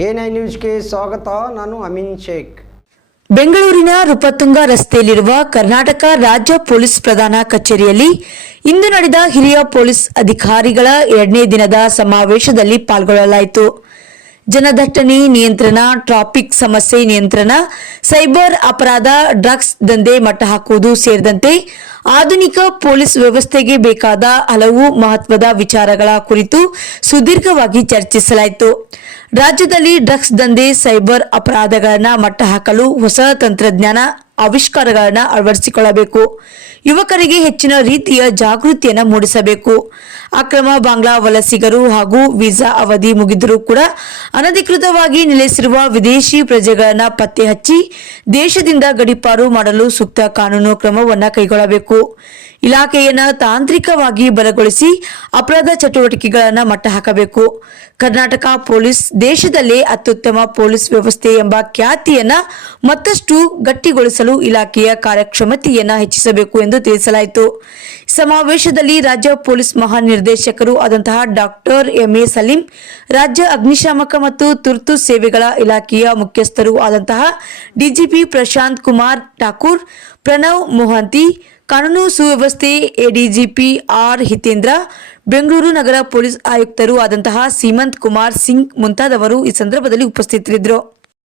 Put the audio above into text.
A9 ನ್ಯೂಸ್ಗೆ ಸ್ವಾಗತ. ನಾನು ಅಮೀನ್ ಶೇಖ್. ಬೆಂಗಳೂರಿನ ನೃಪತುಂಗ ರಸ್ತೆಯಲ್ಲಿರುವ ಕರ್ನಾಟಕ ರಾಜ್ಯ ಪೊಲೀಸ್ ಪ್ರಧಾನ ಕಚೇರಿಯಲ್ಲಿ ಇಂದು ನಡೆದ ಹಿರಿಯ ಪೊಲೀಸ್ ಅಧಿಕಾರಿಗಳ 2ನೇ ದಿನದ ಸಮಾವೇಶದಲ್ಲಿ ಪಾಲ್ಗೊಳ್ಳಲಾಯಿತು. ಜನದಟ್ಟಣೆ ನಿಯಂತ್ರಣ, ಟ್ರಾಫಿಕ್ ಸಮಸ್ಯೆ ನಿಯಂತ್ರಣ, ಸೈಬರ್ ಅಪರಾಧ, ಡ್ರಗ್ಸ್ ದಂಧೆ ಮಟ್ಟ ಹಾಕುವುದು ಸೇರಿದಂತೆ ಆಧುನಿಕ ಪೊಲೀಸ್ ವ್ಯವಸ್ಥೆಗೆ ಬೇಕಾದ ಹಲವು ಮಹತ್ವದ ವಿಚಾರಗಳ ಕುರಿತು ಸುದೀರ್ಘವಾಗಿ ಚರ್ಚಿಸಲಾಯಿತು. ರಾಜ್ಯದಲ್ಲಿ ಡ್ರಗ್ಸ್ ದಂಧೆ, ಸೈಬರ್ ಅಪರಾಧಗಳನ್ನು ಮಟ್ಟ ಹಾಕಲು ಹೊಸ ತಂತ್ರಜ್ಞಾನ ಆವಿಷ್ಕಾರಗಳನ್ನು ಅಳವಡಿಸಿಕೊಳ್ಳಬೇಕು. ಯುವಕರಿಗೆ ಹೆಚ್ಚಿನ ರೀತಿಯ ಜಾಗೃತಿಯನ್ನು ಮೂಡಿಸಬೇಕು. ಅಕ್ರಮ ಬಾಂಗ್ಲಾ ವಲಸಿಗರು ಹಾಗೂ ವೀಸಾ ಅವಧಿ ಮುಗಿದರೂ ಕೂಡ ಅನಧಿಕೃತವಾಗಿ ನೆಲೆಸಿರುವ ವಿದೇಶಿ ಪ್ರಜೆಗಳನ್ನು ಪತ್ತೆ ಹಚ್ಚಿ ದೇಶದಿಂದ ಗಡೀಪಾರು ಮಾಡಲು ಸೂಕ್ತ ಕಾನೂನು ಕ್ರಮವನ್ನು ಕೈಗೊಳ್ಳಬೇಕು. ಇಲಾಖೆಯನ್ನು ತಾಂತ್ರಿಕವಾಗಿ ಬಲಗೊಳಿಸಿ ಅಪರಾಧ ಚಟುವಟಿಕೆಗಳನ್ನು ಮಟ್ಟ ಹಾಕಬೇಕು. ಕರ್ನಾಟಕ ಪೊಲೀಸ್ ದೇಶದಲ್ಲೇ ಅತ್ಯುತ್ತಮ ಪೊಲೀಸ್ ವ್ಯವಸ್ಥೆ ಎಂಬ ಖ್ಯಾತಿಯನ್ನು ಮತ್ತಷ್ಟು ಗಟ್ಟಿಗೊಳಿಸಲು ಇಲಾಖೆಯ ಕಾರ್ಯಕ್ಷಮತೆಯನ್ನು ಹೆಚ್ಚಿಸಬೇಕು ಎಂದು ತಿಳಿಸಲಾಯಿತು. ಸಮಾವೇಶದಲ್ಲಿ ರಾಜ್ಯ ಪೊಲೀಸ್ ಮಹಾನಿರ್ದೇಶಕರು ಆದಂತಹ ಡಾಕ್ಟರ್ ಎಂ.ಎ. ಸಲೀಂ, ರಾಜ್ಯ ಅಗ್ನಿಶಾಮಕ ಮತ್ತು ತುರ್ತು ಸೇವೆಗಳ ಇಲಾಖೆಯ ಮುಖ್ಯಸ್ಥರು ಆದಂತಹ ಡಿಜಿಪಿ ಪ್ರಶಾಂತ್ ಕುಮಾರ್ ಠಾಕೂರ್, ಪ್ರಣವ್ ಮೊಹಾಂತಿ, ಕಾನೂನು ಸುವ್ಯವಸ್ಥೆ ಎಡಿಜಿಪಿ ಆರ್ ಹಿತೇಂದ್ರ, ಬೆಂಗಳೂರು ನಗರ ಪೊಲೀಸ್ ಆಯುಕ್ತರು ಆದಂತಹ ಸೀಮಂತ್ ಕುಮಾರ್ ಸಿಂಗ್ ಮುಂತಾದವರು ಈ ಸಂದರ್ಭದಲ್ಲಿ ಉಪಸ್ಥಿತರಿದ್ದರು.